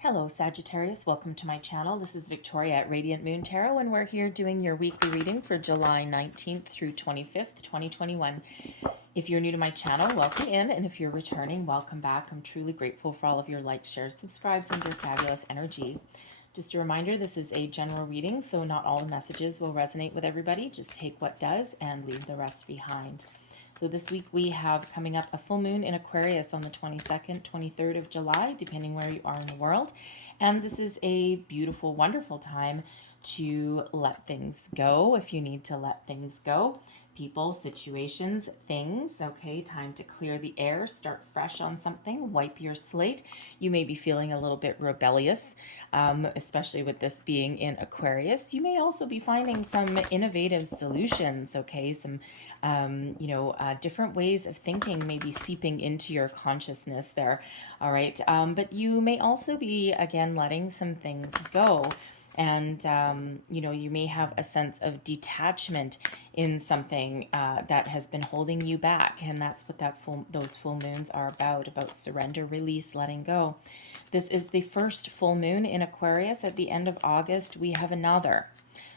Hello Sagittarius, welcome to my channel. This is Victoria at Radiant Moon Tarot, and we're here doing your weekly reading for July 19th through 25th, 2021. If you're new to my channel, welcome in, and if you're returning, welcome back. I'm truly grateful for all of your likes, shares, subscribes, and your fabulous energy. Just a reminder, this is a general reading, so not all the messages will resonate with everybody. Just take what does and leave the rest behind. So this week we have coming up a full moon in Aquarius on the 22nd, 23rd of July, depending where you are in the world. And this is a beautiful, wonderful time to let things go if you need to let things go. People, situations, things. Okay, time to clear the air, start fresh on something, wipe your slate. You may be feeling a little bit rebellious, especially with this being in Aquarius. You may also be finding some innovative solutions, okay, some different ways of thinking may be seeping into your consciousness there, all right? But you may also be, again, letting some things go. And, you may have a sense of detachment in something that has been holding you back. And that's what those full moons are about surrender, release, letting go. This is the first full moon in Aquarius. At the end of August, we have another.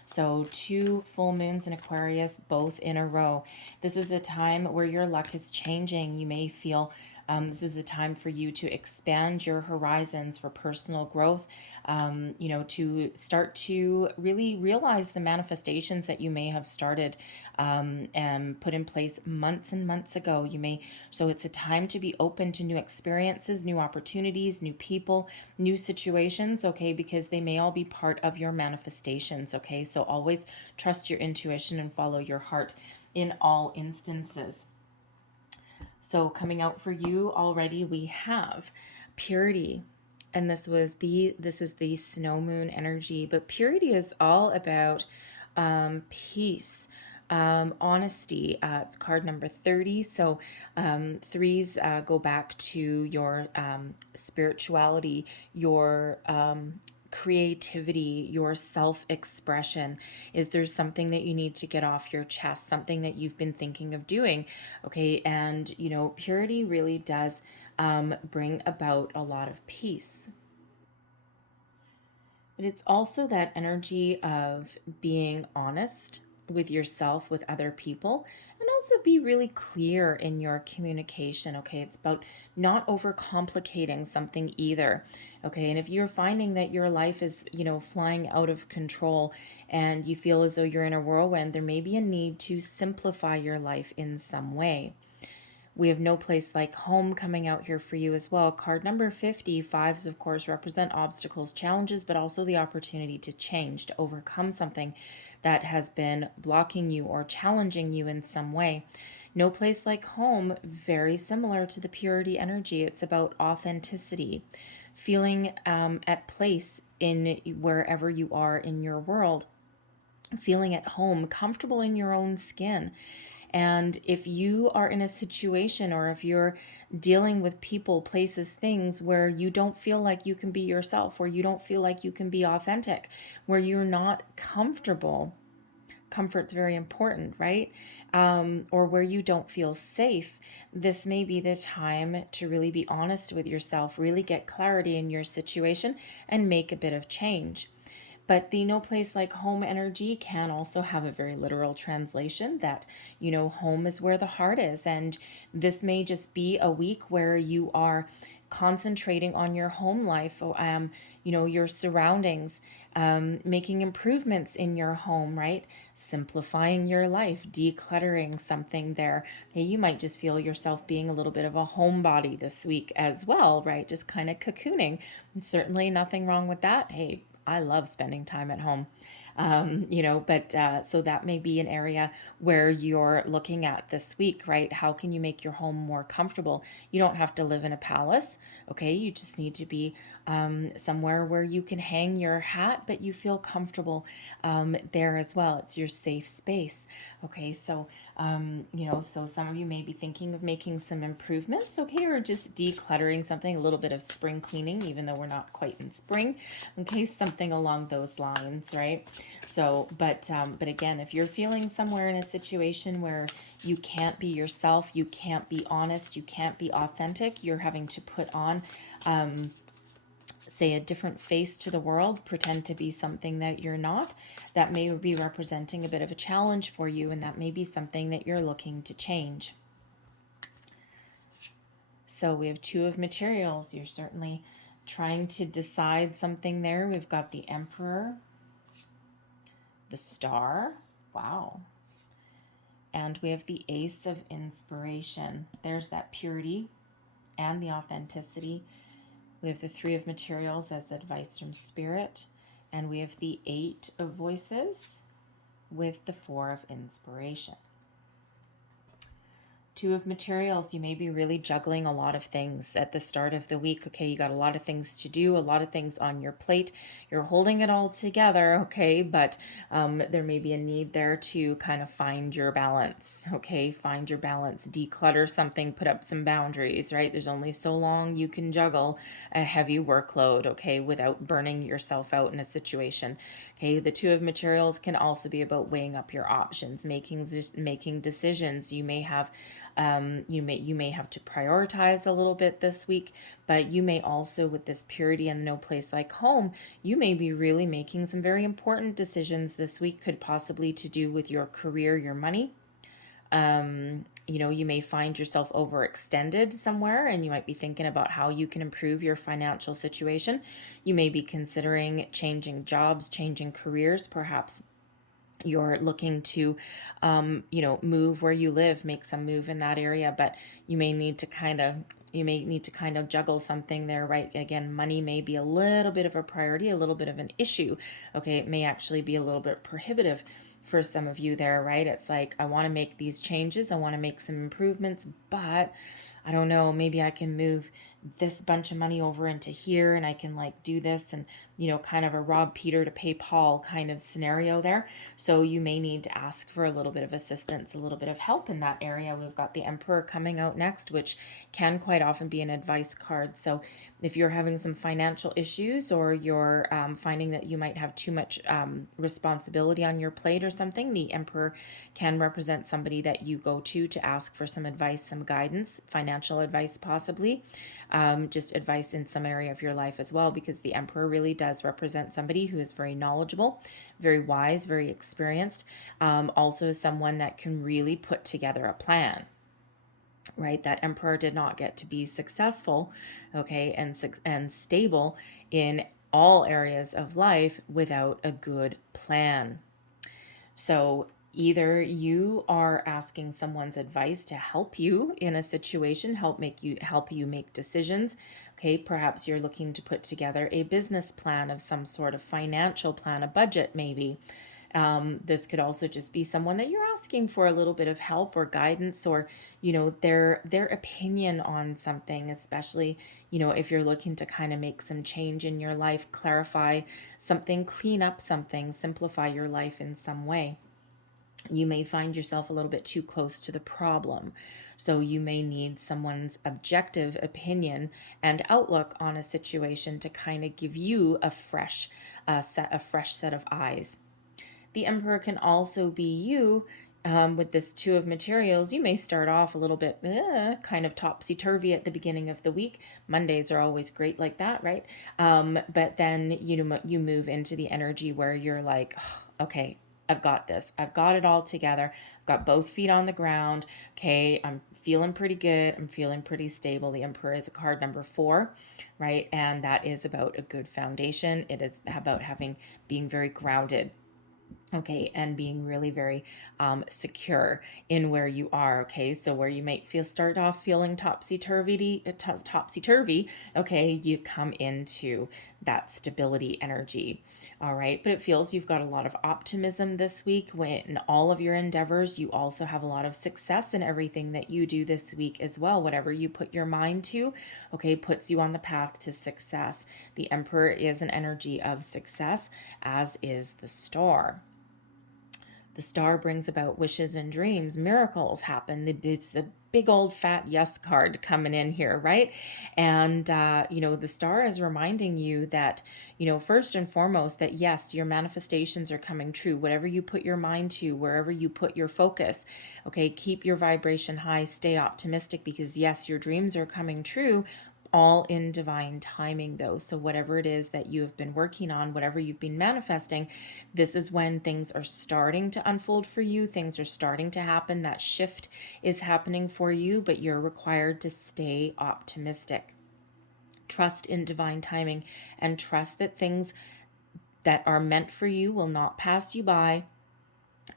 So 2 full moons in Aquarius, both in a row. This is a time where your luck is changing. You may feel this is a time for you to expand your horizons for personal growth, to start to really realize the manifestations that you may have started and put in place months and months ago. So it's a time to be open to new experiences, new opportunities, new people, new situations, okay, because they may all be part of your manifestations, okay? So always trust your intuition and follow your heart in all instances. So coming out for you already, we have purity. And this is the snow moon energy. But purity is all about peace, honesty. It's card number 30. So threes go back to your spirituality, your creativity, your self-expression. Is there something that you need to get off your chest, something that you've been thinking of doing? Okay, and purity really does bring about a lot of peace. But it's also that energy of being honest with yourself, with other people, and also be really clear in your communication, okay? It's about not overcomplicating something either, okay? And if you're finding that your life is, flying out of control and you feel as though you're in a whirlwind, there may be a need to simplify your life in some way. We have no place like home coming out here for you as well. Card number 50, fives, of course, represent obstacles, challenges, but also the opportunity to change, to overcome something that has been blocking you or challenging you in some way. No place like home, very similar to the purity energy. It's about authenticity, feeling at place in wherever you are in your world, feeling at home, comfortable in your own skin. And if you are in a situation or if you're dealing with people, places, things where you don't feel like you can be yourself, where you don't feel like you can be authentic, where you're not comfortable, comfort's very important, right? Or where you don't feel safe, this may be the time to really be honest with yourself, really get clarity in your situation and make a bit of change. But the no place like home energy can also have a very literal translation that, home is where the heart is. And this may just be a week where you are concentrating on your home life, your surroundings, making improvements in your home, right? Simplifying your life, decluttering something there. Hey, you might just feel yourself being a little bit of a homebody this week as well, right? Just kind of cocooning. And certainly nothing wrong with that. Hey, I love spending time at home. So that may be an area where you're looking at this week, right? How can you make your home more comfortable? You don't have to live in a palace, okay? You just need to be somewhere where you can hang your hat, but you feel comfortable there as well. It's your safe space, okay? So, so some of you may be thinking of making some improvements, okay? Or just decluttering something, a little bit of spring cleaning, even though we're not quite in spring, okay? Something along those lines, right? So, but again, if you're feeling somewhere in a situation where you can't be yourself, you can't be honest, you can't be authentic, you're having to put on say, a different face to the world, pretend to be something that you're not. That may be representing a bit of a challenge for you, and that may be something that you're looking to change. So we have Two of Materials. You're certainly trying to decide something there. We've got the Emperor, the Star, wow, and we have the Ace of Inspiration. There's that purity and the authenticity. We have the Three of Materials as advice from Spirit, and we have the Eight of Voices with the Four of Inspiration. Two of Materials, you may be really juggling a lot of things at the start of the week. Okay, you got a lot of things to do, a lot of things on your plate. You're holding it all together, okay, but there may be a need there to kind of find your balance, okay? Find your balance, declutter something, put up some boundaries, right? There's only so long you can juggle a heavy workload, okay, without burning yourself out in a situation. Okay, the Two of Materials can also be about weighing up your options, making decisions. You may have you may have to prioritize a little bit this week, but you may also, with this purity and no place like home, you may be really making some very important decisions this week. Could possibly to do with your career, your money. You may find yourself overextended somewhere, and you might be thinking about how you can improve your financial situation. You may be considering changing jobs, changing careers, perhaps you're looking to, move where you live, make some move in that area, but you may need to kind of juggle something there, right? Again, money may be a little bit of a priority, a little bit of an issue. Okay, it may actually be a little bit prohibitive for some of you there, right? It's like, I want to make these changes, I want to make some improvements, but I don't know, maybe I can move this bunch of money over into here and I can do this and, kind of a rob Peter to pay Paul kind of scenario there. So you may need to ask for a little bit of assistance, a little bit of help in that area. We've got the Emperor coming out next, which can quite often be an advice card. So if you're having some financial issues or you're finding that you might have too much responsibility on your plate or something, the Emperor can represent somebody that you go to ask for some advice, some guidance, financial advice possibly. Just advice in some area of your life as well, because the Emperor really does represent somebody who is very knowledgeable, very wise, very experienced, also someone that can really put together a plan, right? That Emperor did not get to be successful, okay, and stable in all areas of life without a good plan. So either you are asking someone's advice to help you in a situation, help you make decisions. Okay, perhaps you're looking to put together a business plan of some sort, of financial plan, a budget maybe. This could also just be someone that you're asking for a little bit of help or guidance, or their opinion on something, especially if you're looking to kind of make some change in your life, clarify something, clean up something, simplify your life in some way. You may find yourself a little bit too close to the problem. So you may need someone's objective opinion and outlook on a situation to kind of give you a fresh set of eyes. The Emperor can also be you. With this Two of Materials, you may start off a little bit kind of topsy-turvy at the beginning of the week. Mondays are always great like that, right? But then you move into the energy where you're like, oh, okay, I've got this. I've got it all together. I've got both feet on the ground. Okay, I'm feeling pretty good. I'm feeling pretty stable. The Emperor is a card number 4, right? And that is about a good foundation. It is about being very grounded. Okay, and being really very secure in where you are. Okay, so where you might start off feeling topsy-turvy, okay, you come into that stability energy. All right, but it feels you've got a lot of optimism this week in all of your endeavors. You also have a lot of success in everything that you do this week as well. Whatever you put your mind to, okay, puts you on the path to success. The Emperor is an energy of success, as is the Star. The Star brings about wishes and dreams. Miracles happen. It's a big old fat yes card coming in here, right? And, the Star is reminding you that, first and foremost, that yes, your manifestations are coming true. Whatever you put your mind to, wherever you put your focus, okay, keep your vibration high, stay optimistic, because yes, your dreams are coming true. all in divine timing though. So whatever it is that you have been working on, whatever you've been manifesting, this is when things are starting to unfold for you. Things are starting to happen. That shift is happening for you, but you're required to stay optimistic. Trust in divine timing and trust that things that are meant for you will not pass you by,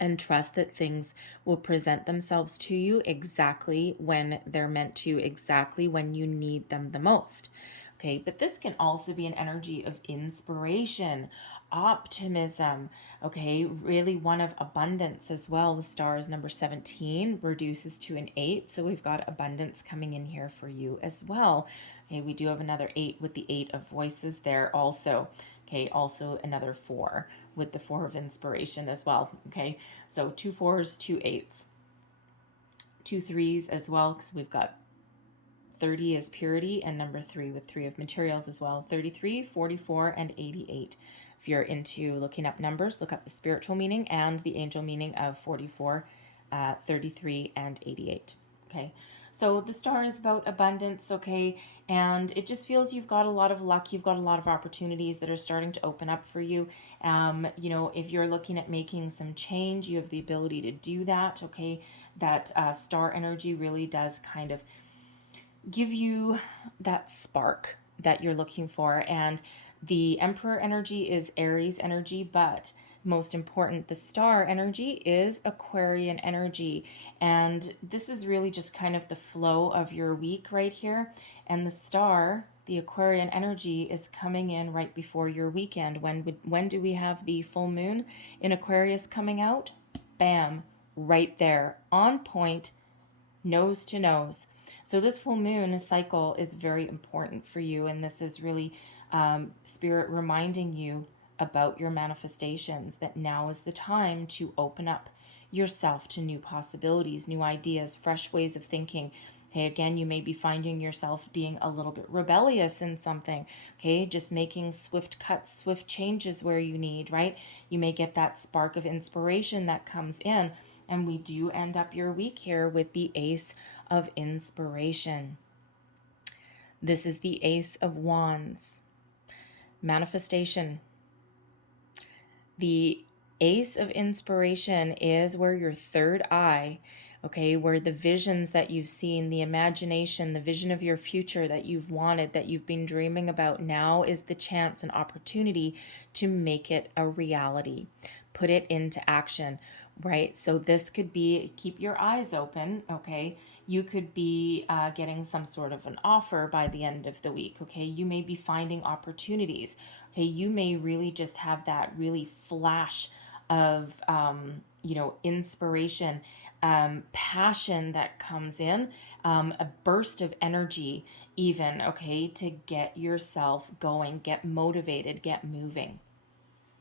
and trust that things will present themselves to you exactly when they're meant to, exactly when you need them the most. Okay, but this can also be an energy of inspiration, optimism, okay, really one of abundance as well. The star is number 17, reduces to an 8, so we've got abundance coming in here for you as well. Okay, we do have another 8 with the 8 of voices there also. Okay, also another 4 with the 4 of inspiration as well. Okay, so 2 4s, 2 8s, 2 3s as well, because we've got 30 as purity and number 3 with 3 of materials as well. 33, 44, and 88. If you're into looking up numbers, look up the spiritual meaning and the angel meaning of 44, 33, and 88. Okay, so the star is about abundance, okay, and it just feels you've got a lot of luck, you've got a lot of opportunities that are starting to open up for you. You know, if you're looking at making some change, you have the ability to do that, okay. That star energy really does kind of give you that spark that you're looking for. And the Emperor energy is Aries energy, but most important, the star energy is Aquarian energy. And this is really just kind of the flow of your week right here. And the star, the Aquarian energy, is coming in right before your weekend. When do we have the full moon in Aquarius coming out? Bam, right there, on point, nose to nose. So this full moon cycle is very important for you, and this is really Spirit reminding you about your manifestations, that now is the time to open up yourself to new possibilities, new ideas, fresh ways of thinking. Okay, again, you may be finding yourself being a little bit rebellious in something, okay, just making swift cuts, swift changes where you need, right? You may get that spark of inspiration that comes in, and we do end up your week here with the Ace of Inspiration. This is the Ace of Wands. Manifestation. The Ace of Inspiration is where your third eye, okay, where the visions that you've seen, the imagination, the vision of your future that you've wanted, that you've been dreaming about, now is the chance and opportunity to make it a reality. Put it into action, right? So this could be, keep your eyes open, okay? You could be getting some sort of an offer by the end of the week, okay? You may be finding opportunities, okay? You may really just have that really flash of, inspiration, passion that comes in, a burst of energy even, okay, to get yourself going, get motivated, get moving.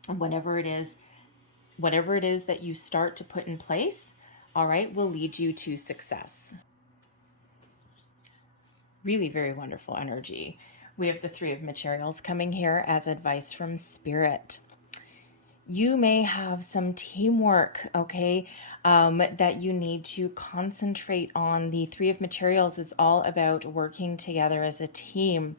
Whatever it is that you start to put in place, all right, will lead you to success. Really very wonderful energy. We have the 3 of materials coming here as advice from Spirit. You may have some teamwork, okay, that you need to concentrate on. The 3 of materials is all about working together as a team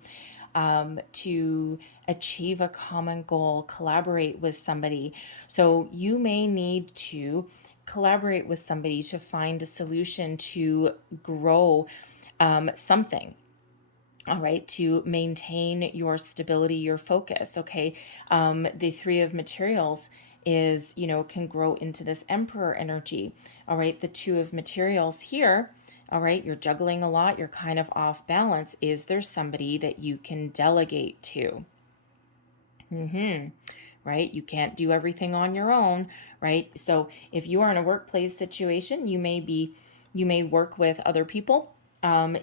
to achieve a common goal, collaborate with somebody. So you may need to collaborate with somebody to find a solution to grow something. All right, to maintain your stability, your focus, okay? The 3 of materials is, can grow into this Emperor energy. All right, the 2 of materials here, all right, you're juggling a lot, you're kind of off balance. Is there somebody that you can delegate to? Right, you can't do everything on your own, right? So if you are in a workplace situation, you may work with other people.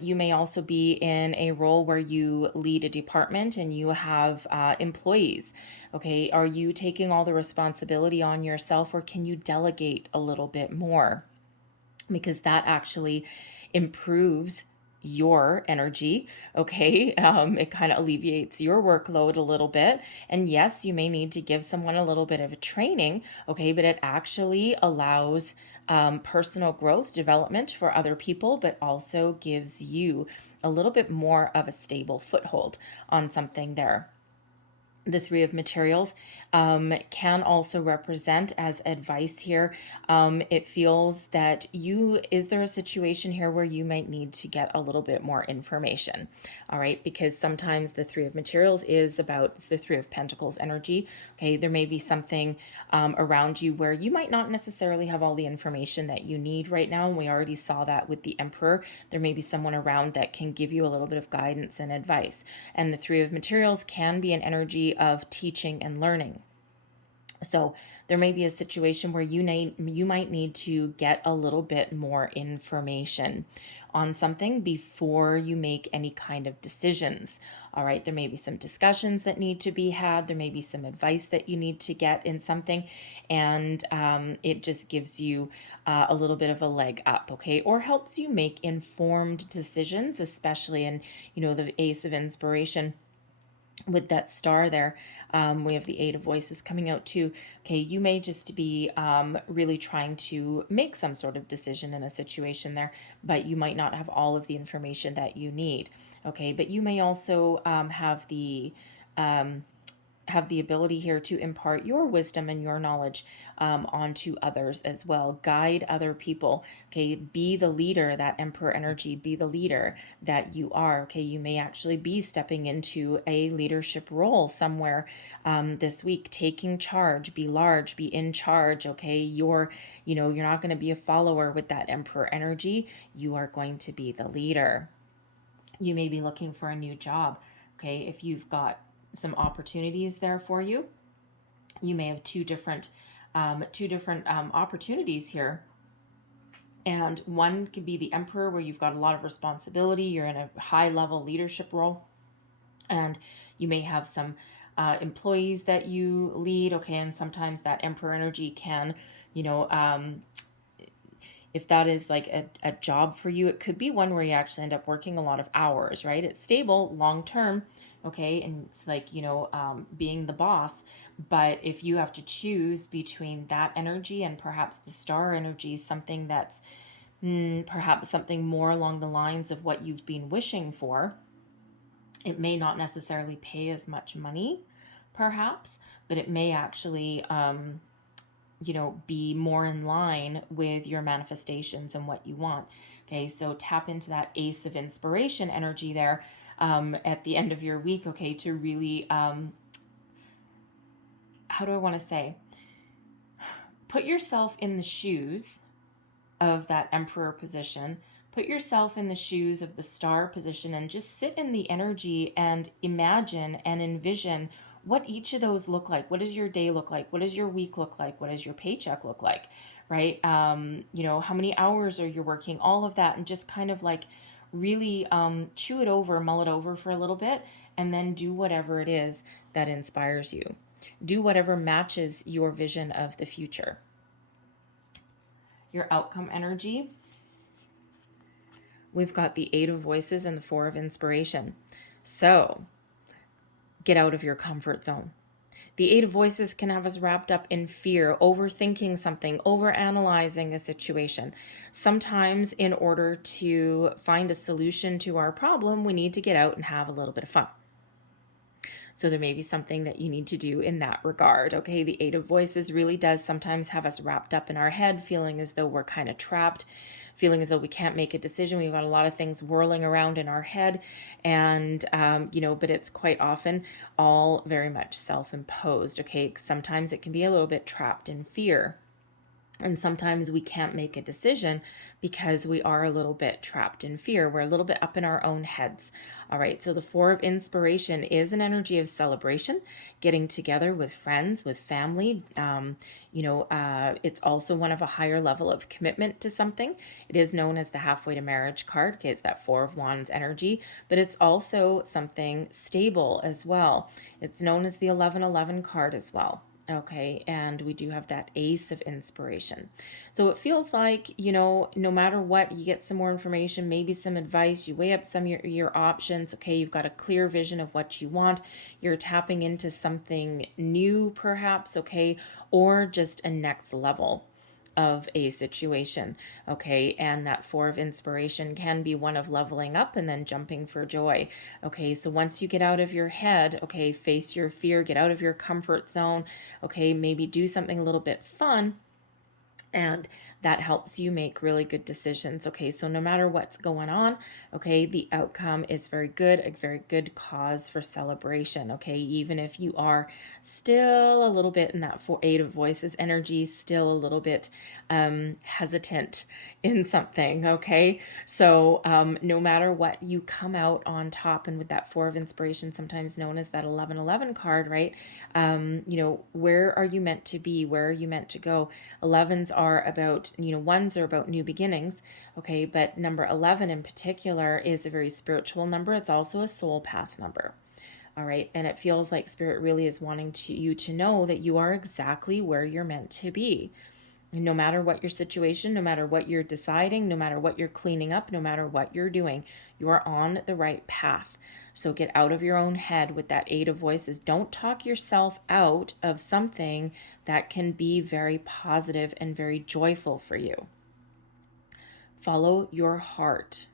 You may also be in a role where you lead a department and you have employees. Okay, are you taking all the responsibility on yourself, or can you delegate a little bit more? Because that actually improves your energy, okay? It kind of alleviates your workload a little bit. And yes, you may need to give someone a little bit of a training, okay? But it actually allows personal growth, development for other people, but also gives you a little bit more of a stable foothold on something there. The Three of Materials can also represent as advice here. It feels that is there a situation here where you might need to get a little bit more information? All right, because sometimes the Three of Materials is about the Three of Pentacles energy. Okay, there may be something around you where you might not necessarily have all the information that you need right now. And we already saw that with the Emperor. There may be someone around that can give you a little bit of guidance and advice. And the Three of Materials can be an energy of teaching and learning. So there may be a situation where you might need to get a little bit more information on something before you make any kind of decisions. All right, there may be some discussions that need to be had. There may be some advice that you need to get in something, and it just gives you a little bit of a leg up, okay, or helps you make informed decisions, especially in, the Ace of Inspiration with that star there. We have the Eight of Voices coming out too. Okay, you may just be really trying to make some sort of decision in a situation there, but you might not have all of the information that you need. Okay, but you may also have the ability here to impart your wisdom and your knowledge onto others as well. Guide other people. Okay, be the leader, that Emperor energy, be the leader that you are. Okay, you may actually be stepping into a leadership role somewhere this week, taking charge, be large, be in charge. Okay, you're not going to be a follower with that Emperor energy. You are going to be the leader. You may be looking for a new job. Okay, if you've got some opportunities there for you, you may have two different opportunities here, and one could be the Emperor, where you've got a lot of responsibility, you're in a high level leadership role, and you may have some employees that you lead. Okay, and sometimes that Emperor energy can, if that is like a job for you, it could be one where you actually end up working a lot of hours, right? It's stable long term, okay, and it's like, being the boss. But if you have to choose between that energy and perhaps the star energy, something that's perhaps something more along the lines of what you've been wishing for, it may not necessarily pay as much money, perhaps, but it may actually be more in line with your manifestations and what you want. Okay, so tap into that Ace of Inspiration energy there at the end of your week, okay, to really, how do I want to say, put yourself in the shoes of that Emperor position, put yourself in the shoes of the star position, and just sit in the energy and imagine and envision what each of those look like. What does your day look like? What does your week look like? What does your paycheck look like? Right? How many hours are you working? All of that, and just kind of like really chew it over, mull it over for a little bit, and then do whatever it is that inspires you. Do whatever matches your vision of the future. Your outcome energy. We've got the Eight of Voices and the Four of Inspiration. So get out of your comfort zone. The Eight of Voices can have us wrapped up in fear, overthinking something, overanalyzing a situation. Sometimes in order to find a solution to our problem, we need to get out and have a little bit of fun. So there may be something that you need to do in that regard. Okay, the Eight of Voices really does sometimes have us wrapped up in our head, feeling as though we're kind of trapped, feeling as though we can't make a decision. We've got a lot of things whirling around in our head, and but it's quite often all very much self-imposed. Okay, sometimes it can be a little bit trapped in fear, and sometimes we can't make a decision because we are a little bit trapped in fear. We're a little bit up in our own heads. All right, so the Four of Inspiration is an energy of celebration, getting together with friends, with family. It's also one of a higher level of commitment to something. It is known as the halfway to marriage card. Okay, it's that Four of Wands energy, but it's also something stable as well. It's known as the 1111 card as well. Okay, and we do have that Ace of Inspiration. So it feels like, no matter what, you get some more information, maybe some advice, you weigh up some of your options. Okay, you've got a clear vision of what you want. You're tapping into something new, perhaps, okay, or just a next level. of a situation, okay? And that Four of Inspiration can be one of leveling up and then jumping for joy, okay? So once you get out of your head, okay, face your fear, get out of your comfort zone, okay, maybe do something a little bit fun, and that helps you make really good decisions. Okay, so no matter what's going on, okay, the outcome is very good, a very good cause for celebration. Okay, even if you are still a little bit in that Eight of Voices energy, still a little bit hesitant in something. Okay, so no matter what, you come out on top. And with that Four of Inspiration, sometimes known as that 1111 card, right? Where are you meant to be? Where are you meant to go? 11s are about, ones are about new beginnings. Okay, but number 11 in particular is a very spiritual number. It's also a soul path number. All right, and it feels like Spirit really is wanting you to know that you are exactly where you're meant to be. No matter what your situation, no matter what you're deciding, no matter what you're cleaning up, no matter what you're doing, you are on the right path. So get out of your own head with that Eight of Voices. Don't talk yourself out of something that can be very positive and very joyful for you. Follow your heart.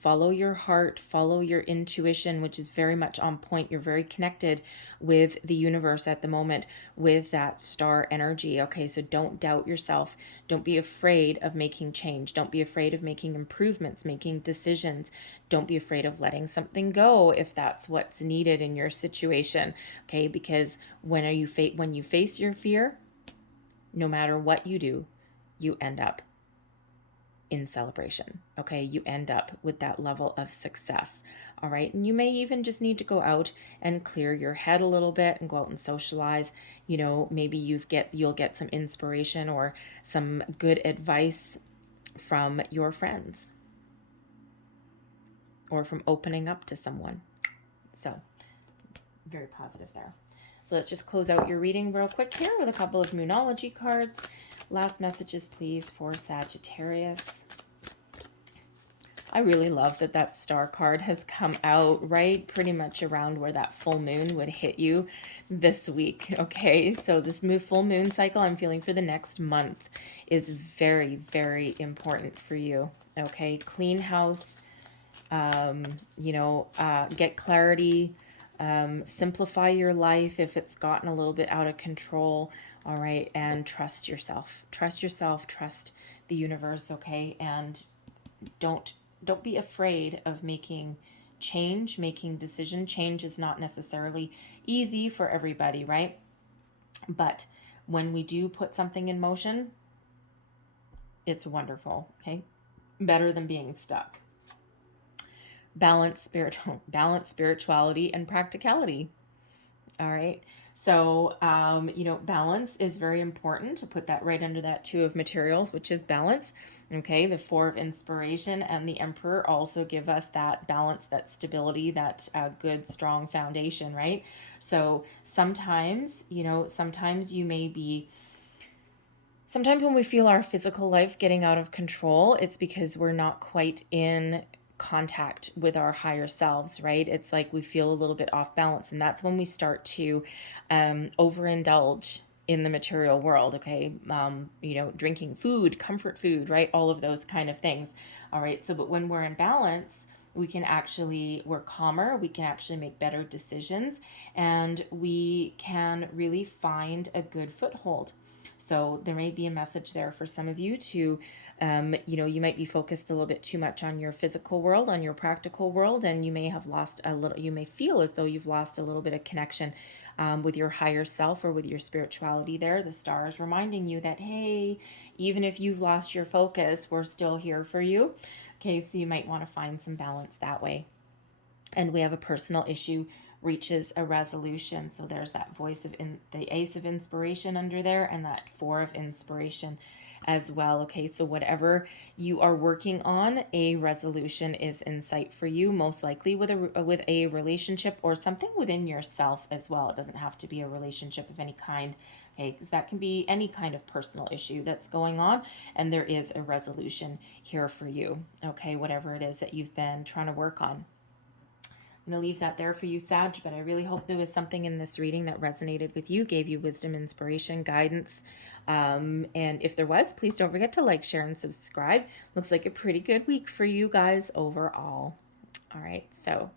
Follow your heart, follow your intuition, which is very much on point. You're very connected with the universe at the moment with that star energy. Okay, so don't doubt yourself. Don't be afraid of making change. Don't be afraid of making improvements, making decisions. Don't be afraid of letting something go if that's what's needed in your situation. Okay, because when you face your fear, no matter what you do, you end up in celebration. Okay, you end up with that level of success. All right, and you may even just need to go out and clear your head a little bit and go out and socialize. Maybe you'll get some inspiration or some good advice from your friends or from opening up to someone. So very positive there. So let's just close out your reading real quick here with a couple of Moonology cards. Last messages, please, for Sagittarius. I really love that star card has come out right pretty much around where that full moon would hit you this week. Okay, so this full moon cycle I'm feeling for the next month is very, very important for you. Okay, clean house, get clarity, simplify your life if it's gotten a little bit out of control. All right, and trust yourself. Trust yourself, trust the universe, okay? And don't be afraid of making change, making decision. Change is not necessarily easy for everybody, right? But when we do put something in motion, it's wonderful, okay? Better than being stuck. Balance spirituality and practicality. All right. So, balance is very important. To put that right under that Two of Materials, which is balance. Okay. The Four of Inspiration and the Emperor also give us that balance, that stability, that good, strong foundation, right? So sometimes when we feel our physical life getting out of control, it's because we're not quite in contact with our higher selves, right? It's like we feel a little bit off balance, and that's when we start to overindulge in the material world. Okay, drinking food, comfort food, right? All of those kind of things. All right, so but when we're in balance, we're calmer, we can actually make better decisions, and we can really find a good foothold. So there may be a message there for some of you to, you might be focused a little bit too much on your physical world, on your practical world, and you may feel as though you've lost a little bit of connection with your higher self or with your spirituality there. The star is reminding you that, hey, even if you've lost your focus, we're still here for you. Okay, so you might want to find some balance that way. And we have a personal issue reaches a resolution. So there's that voice of the Ace of Inspiration under there, and that Four of Inspiration as well. Okay, so whatever you are working on, a resolution is in sight for you, most likely with a relationship or something within yourself as well. It doesn't have to be a relationship of any kind. Okay, because that can be any kind of personal issue that's going on, and there is a resolution here for you. Okay, whatever it is that you've been trying to work on. I'm going to leave that there for you, Sag, but I really hope there was something in this reading that resonated with you, gave you wisdom, inspiration, guidance. And if there was, please don't forget to like, share, and subscribe. Looks like a pretty good week for you guys overall. All right, so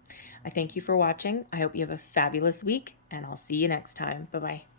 I thank you for watching. I hope you have a fabulous week, and I'll see you next time. Bye-bye.